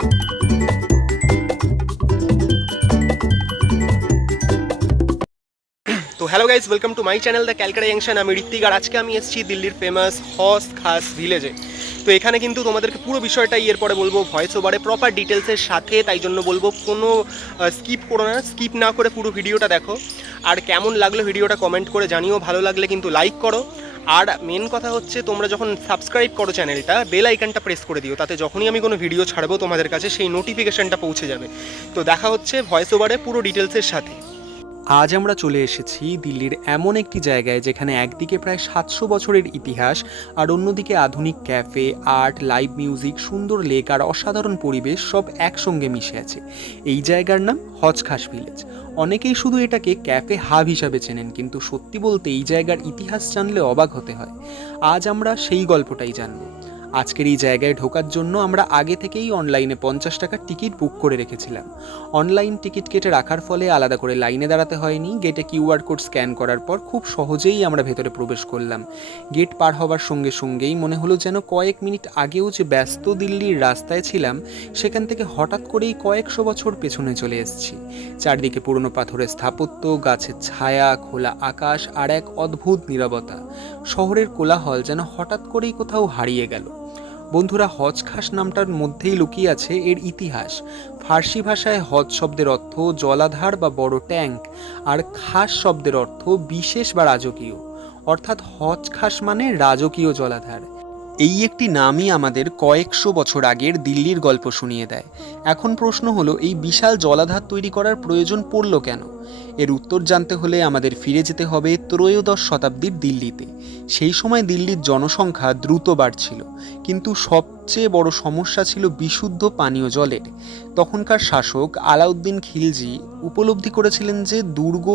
তো hello guys, welcome to my channel the Calcutta junction. আমি ঋত্বিক, আর আজকে আমি এসেছি দিল্লির ফেমাস হজ খাস ভিলেজে। তো এখানে কিন্তু তোমাদেরকে পুরো বিষয়টাই এরপরে বলবো ভয়েস ওভারে প্রপার ডিটেলসের সাথে, তাই জন্য বলবো কোনো স্কিপ করো না, স্কিপ না করে পুরো ভিডিওটা দেখো। আর কেমন লাগলো ভিডিওটা কমেন্ট করে জানিও, ভালো লাগলে কিন্তু লাইক করো। আর মেন কথা হচ্ছে, তোমরা যখন সাবস্ক্রাইব করো চ্যানেলটা, বেল আইকনটা প্রেস করে দিও, তাতে যখনই আমি কোনো ভিডিও ছাড়বো তোমাদের কাছে সেই নোটিফিকেশনটা পৌঁছে যাবে। তো দেখা হচ্ছে ভয়েস ওভারে পুরো ডিটেলসের সাথে। আজ আমরা চলে এসেছি দিল্লির এমন একটি জায়গায় যেখানে একদিকে প্রায় 700 বছরের ইতিহাস, আর অন্যদিকে আধুনিক ক্যাফে, আর্ট, লাইভ মিউজিক, সুন্দর লেক আর অসাধারণ পরিবেশ সব একসঙ্গে মিশে আছে। এই জায়গার নাম হজ খাস ভিলেজ। অনেকেই শুধু এটাকে ক্যাফে হাব হিসাবে চেনেন, কিন্তু সত্যি বলতে এই জায়গার ইতিহাস জানলে অবাক হতে হয়। আজ আমরা সেই গল্পটাই জানব। আজকের এই জায়গায় ঢোকার জন্য আমরা আগে থেকেই অনলাইনে 50 টাকার টিকিট বুক করে রেখেছিলাম। অনলাইন টিকিট কেটে রাখার ফলে আলাদা করে লাইনে দাঁড়াতে হয়নি। গেটে কিউআর কোড স্ক্যান করার পর খুব সহজেই আমরা ভেতরে প্রবেশ করলাম। গেট পার হওয়ার সঙ্গে সঙ্গেই মনে হলো যেন কয়েক মিনিট আগেও যে ব্যস্ত দিল্লির রাস্তায় ছিলাম, সেখান থেকে হঠাৎ করেই কয়েকশো বছর পেছনে চলে এসেছি। চারদিকে পুরনো পাথরের স্থাপত্য, গাছের ছায়া, খোলা আকাশ আর এক অদ্ভুত নীরবতা। শহরের কোলাহল যেন হঠাৎ করেই কোথাও হারিয়ে গেল। বন্ধুরা, হজ খাস নামটার মধ্যেই লুকিয়ে আছে এর ইতিহাস। ফার্সি ভাষায় হজ শব্দের অর্থ জলাধার বা বড় ট্যাঙ্ক, আর খাস শব্দের অর্থ বিশেষ বা রাজকীয়। অর্থাৎ হজ খাস মানে রাজকীয় জলাধার। এই একটি নামই আমাদের কয়েকশো বছর আগের দিল্লির গল্প শুনিয়ে দেয়। এখন প্রশ্ন হলো, এই বিশাল জলাধার তৈরি করার প্রয়োজন পড়ল কেন? এর উত্তর জানতে হলে আমাদের ফিরে যেতে হবে ত্রয়োদশ শতাব্দীর দিল্লিতে। সেই সময় দিল্লির জনসংখ্যা দ্রুত বাড়ছিল, কিন্তু সবচেয়ে বড় সমস্যা ছিল বিশুদ্ধ পানীয় জলের। তখনকার শাসক আলাউদ্দিন খিলজি উপলব্ধি করেছিলেন যে দুর্গ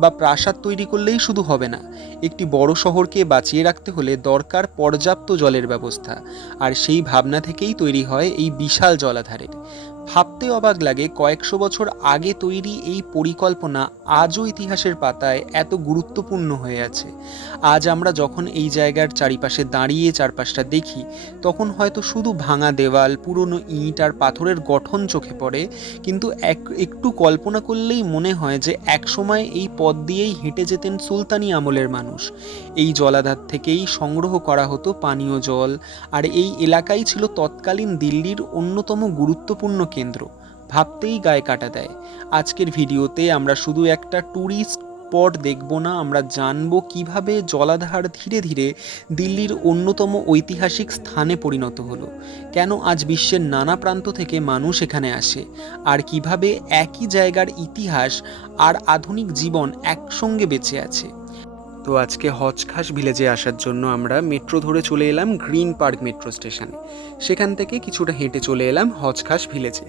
বা প্রাসাদ তৈরি করলেই শুধু হবে না, একটি বড় শহরকে বাঁচিয়ে রাখতে হলে দরকার পর্যাপ্ত জলের ব্যবস্থা। আর সেই ভাবনা থেকেই তৈরি হয় এই বিশাল জলাধারের। ভাবতে অবাক লাগে, কয়েকশো বছর আগে তৈরি এই পরিকল্পনা আজও ইতিহাসের পাতায় এত গুরুত্বপূর্ণ হয়ে আছে। আজ আমরা যখন এই জায়গার চারিপাশে দাঁড়িয়ে চারপাশটা দেখি, তখন হয়তো শুধু ভাঙা দেওয়াল, পুরনো ইট আর পাথরের গঠন চোখে পড়ে, কিন্তু একটু কল্পনা করলেই মনে হয় যে একসময় এই পথ দিয়েই হেঁটে যেতেন সুলতানি আমলের মানুষ। এই জলাধার থেকেই সংগ্রহ করা হতো পানীয় জল, আর এই এলাকাই ছিল তৎকালীন দিল্লির অন্যতম গুরুত্বপূর্ণ কেন্দ্র। ভাবতেই গায়ে কাটা দেয়। আজকের ভিডিওতে আমরা শুধু একটা ট্যুরিস্ট স্পট দেখব না, আমরা জানবো কিভাবে জলাধার ধীরে ধীরে দিল্লির অন্যতম ঐতিহাসিক স্থানে পরিণত হলো, কেন আজ বিশ্বের নানা প্রান্ত থেকে মানুষ এখানে আসে, আর কিভাবে একই জায়গার ইতিহাস আর আধুনিক জীবন একসঙ্গে বেঁচে আছে। তো আজকে হজ খাস ভিলেজে আসার জন্য আমরা মেট্রো ধরে চলে এলাম গ্রিন পার্ক মেট্রো স্টেশনে। সেখান থেকে কিছুটা হেঁটে চলে এলাম হজ খাস ভিলেজে।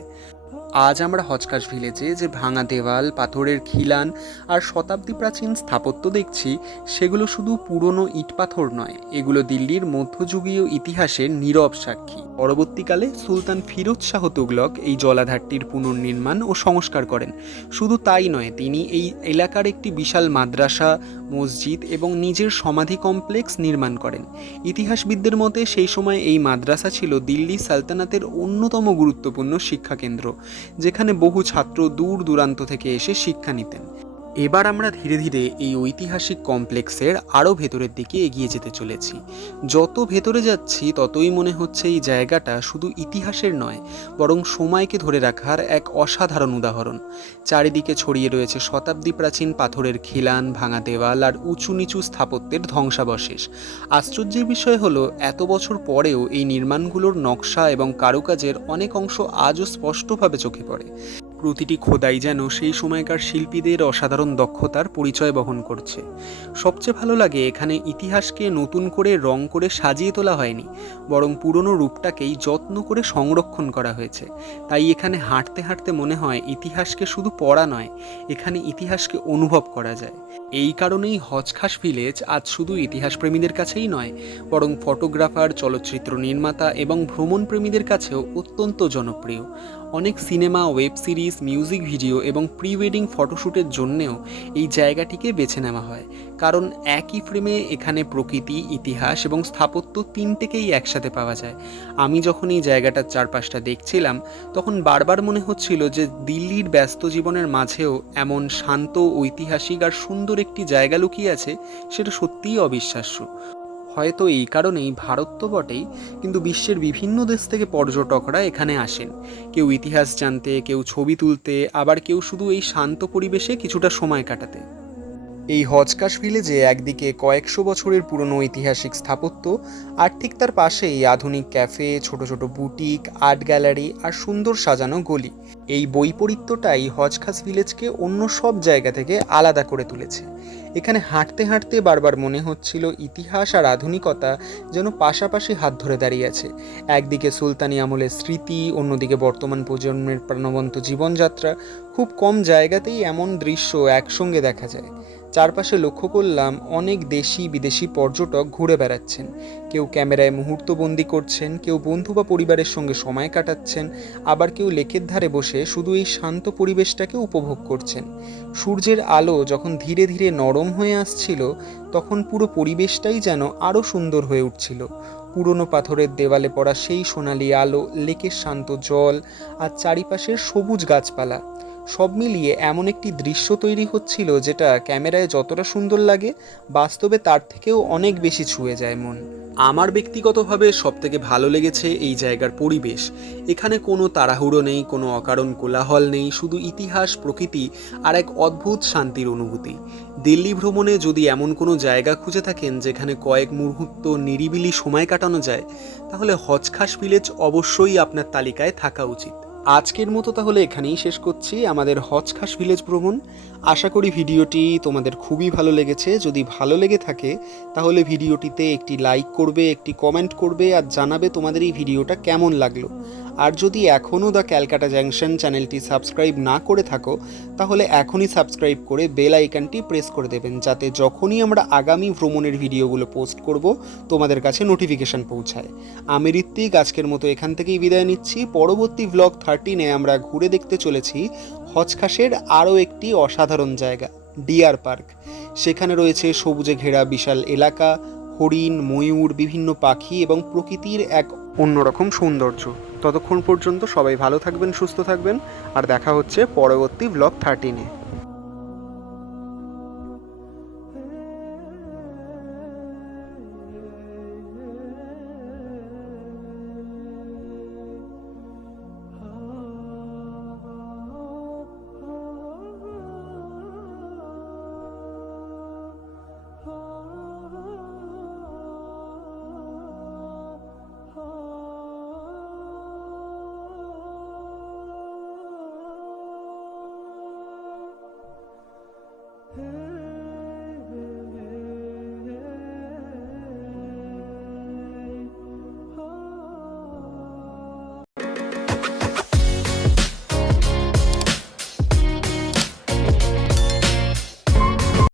আজ আমরা হজ খাস ভিলেজে যে ভাঙা দেওয়াল, পাথরের খিলান আর শতাব্দী প্রাচীন স্থাপত্য দেখছি, সেগুলো শুধু পুরনো ইট পাথর নয়, এগুলো দিল্লির মধ্যযুগীয় ইতিহাসের নীরব সাক্ষী। পরবর্তীকালে সুলতান ফিরোজ শাহ তুগলক এই জলাধারটির পুনর্নির্মাণ ও সংস্কার করেন। শুধু তাই নয়, তিনি এই এলাকার একটি বিশাল মাদ্রাসা, মসজিদ এবং নিজের সমাধি কমপ্লেক্স নির্মাণ করেন। ইতিহাসবিদদের মতে সেই সময় এই মাদ্রাসা ছিল দিল্লি সালতানাতের অন্যতম গুরুত্বপূর্ণ শিক্ষাকেন্দ্র, যেখানে বহু ছাত্র দূর দূরান্ত থেকে এসে শিক্ষা নিতেন। এবার আমরা ধীরে ধীরে এই ঐতিহাসিক কমপ্লেক্সের আরও ভেতরের দিকে এগিয়ে যেতে চলেছি। যত ভেতরে যাচ্ছি ততই মনে হচ্ছে এই জায়গাটা শুধু ইতিহাসের নয়, বরং সময়কে ধরে রাখার এক অসাধারণ উদাহরণ। চারিদিকে ছড়িয়ে রয়েছে শতাব্দী প্রাচীন পাথরের খিলান, ভাঙা দেওয়াল আর উঁচু নিচু স্থাপত্যের ধ্বংসাবশেষ। আশ্চর্যের বিষয় হলো, এত বছর পরেও এই নির্মাণগুলোর নকশা এবং কারুকাজের অনেক অংশ আজও স্পষ্টভাবে চোখে পড়ে। প্রতিটি খোদাই যেন সেই সময়কার শিল্পীদের অসাধারণ দক্ষতার পরিচয় বহন করছে। সবচেয়ে ভালো লাগে, এখানে ইতিহাসকে নতুন করে রং করে সাজিয়ে তোলা হয়নি, বরং পুরনো রূপটাকেই যত্ন করে সংরক্ষণ করা হয়েছে। তাই এখানে হাঁটতে হাঁটতে মনে হয় ইতিহাসকে শুধু পড়া নয়, এখানে ইতিহাসকে অনুভব করা যায়। এই কারণেই হজখাস ভিলেজ আজ শুধু ইতিহাসপ্রেমীদের কাছেই নয়, বরং ফটোগ্রাফার, চলচ্চিত্র নির্মাতা এবং ভ্রমণপ্রেমীদের কাছেও অত্যন্ত জনপ্রিয়। অনেক cinema, web series, music video এবং প্রি ওয়েডিং ফটোশ্যুটের জন্যেও এই জায়গাটিকে বেছে নেওয়া হয়, কারণ একই ফ্রেমে এখানে প্রকৃতি, ইতিহাস এবং স্থাপত্য তিনটেকেই একসাথে পাওয়া যায়। আমি যখন এই জায়গাটার চারপাশটা দেখছিলাম, তখন বারবার মনে হচ্ছিল যে দিল্লির ব্যস্ত জীবনের মাঝেও এমন শান্ত, ঐতিহাসিক আর সুন্দর একটি জায়গা লুকিয়ে আছে, সেটা সত্যিই অবিশ্বাস্য। হয়তো এই কারণেই ভারত তো বটেই, কিন্তু বিশ্বের বিভিন্ন দেশ থেকে পর্যটকরা এখানে আসেন, কেউ ইতিহাস জানতে, কেউ ছবি তুলতে, আবার কেউ শুধু এই শান্ত পরিবেশে কিছুটা সময় কাটাতে। এই হজখাস ভিলেজে একদিকে কয়েকশো বছরের পুরনো ঐতিহাসিক স্থাপত্য, আর ঠিক তার পাশেই আধুনিক ক্যাফে, ছোট ছোট বুটিক, আর্ট গ্যালারি আর সুন্দর সাজানো গলি। এই বৈপরীত্যটাই হজখাস ভিলেজকে অন্য সব জায়গা থেকে আলাদা করে তুলেছে। এখানে হাঁটতে হাঁটতে বারবার মনে হচ্ছিল ইতিহাস আর আধুনিকতা যেন পাশাপাশি হাত ধরে দাঁড়িয়ে আছে। একদিকে সুলতানি আমলের স্মৃতি, অন্যদিকে বর্তমান প্রজন্মের প্রাণবন্ত জীবনযাত্রা। খুব কম জায়গাতেই এমন দৃশ্য একসঙ্গে দেখা যায়। চারপাশে লক্ষ্য করলাম অনেক দেশি বিদেশি পর্যটক ঘুরে বেড়াচ্ছেন। কেউ ক্যামেরায় মুহূর্তবন্দি করছেন, কেউ বন্ধু বা পরিবারের সঙ্গে সময় কাটাচ্ছেন, আবার কেউ লেকের ধারে বসে শুধু এই শান্ত পরিবেশটাকে উপভোগ করছেন। সূর্যের আলো যখন ধীরে ধীরে নরম হয়ে আসছিল, তখন পুরো পরিবেশটাই যেন আরও সুন্দর হয়ে উঠছিল। পুরনো পাথরের দেওয়ালে পড়া সেই সোনালি আলো, লেকের শান্ত জল আর চারিপাশের সবুজ গাছপালা, সব মিলিয়ে এমন একটি দৃশ্য তৈরি হচ্ছিল যেটা ক্যামেরায় যতটা সুন্দর লাগে, বাস্তবে তার থেকেও অনেক বেশি ছুঁয়ে যায় মন। আমার ব্যক্তিগতভাবে সবথেকে ভালো লেগেছে এই জায়গার পরিবেশ। এখানে কোনো তাড়াহুড়ো নেই, কোনো অকারণ কোলাহল নেই, শুধু ইতিহাস, প্রকৃতি আর এক অদ্ভুত শান্তির অনুভূতি। দিল্লি ভ্রমণে যদি এমন কোনো জায়গা খুঁজে থাকেন যেখানে কয়েক মুহূর্ত নিরিবিলি সময় কাটানো যায়, তাহলে হজখাস ভিলেজ অবশ্যই আপনার তালিকায় থাকা উচিত। আজকের মতো তাহলে এখানেই শেষ করছি আমাদের হজখাস ভিলেজ ভ্রমণ। আশা করি ভিডিওটি তোমাদের খুবই ভালো লেগেছে। যদি ভালো লেগে থাকে তাহলে ভিডিওটিতে একটি লাইক করবে, একটি কমেন্ট করবে আর জানাবে তোমাদের এই ভিডিওটা কেমন লাগলো। আর যদি এখনও দ্য ক্যালকাটা জাংশন চ্যানেলটি সাবস্ক্রাইব না করে থাকো, তাহলে এখনই সাবস্ক্রাইব করে বেল আইকনটি প্রেস করে দেবেন, যাতে যখনই আমরা আগামী ভ্রমণের ভিডিওগুলো পোস্ট করব তোমাদের কাছে নোটিফিকেশান পৌঁছায়। আমি ঋত্বিক আজকের মতো এখান থেকেই বিদায় নিচ্ছি। পরবর্তী ব্লগ 13-এ আমরা ঘুরে দেখতে চলেছি হজখাসের আরও একটি অসাধারণ জায়গা, ডিয়ার পার্ক। সেখানে রয়েছে সবুজে ঘেরা বিশাল এলাকা, হরিণ, ময়ূর, বিভিন্ন পাখি এবং প্রকৃতির এক অন্যরকম সৌন্দর্য। ততক্ষণ পর্যন্ত সবাই ভালো থাকবেন, সুস্থ থাকবেন, আর দেখা হচ্ছে পরবর্তী ব্লগ 13-এ।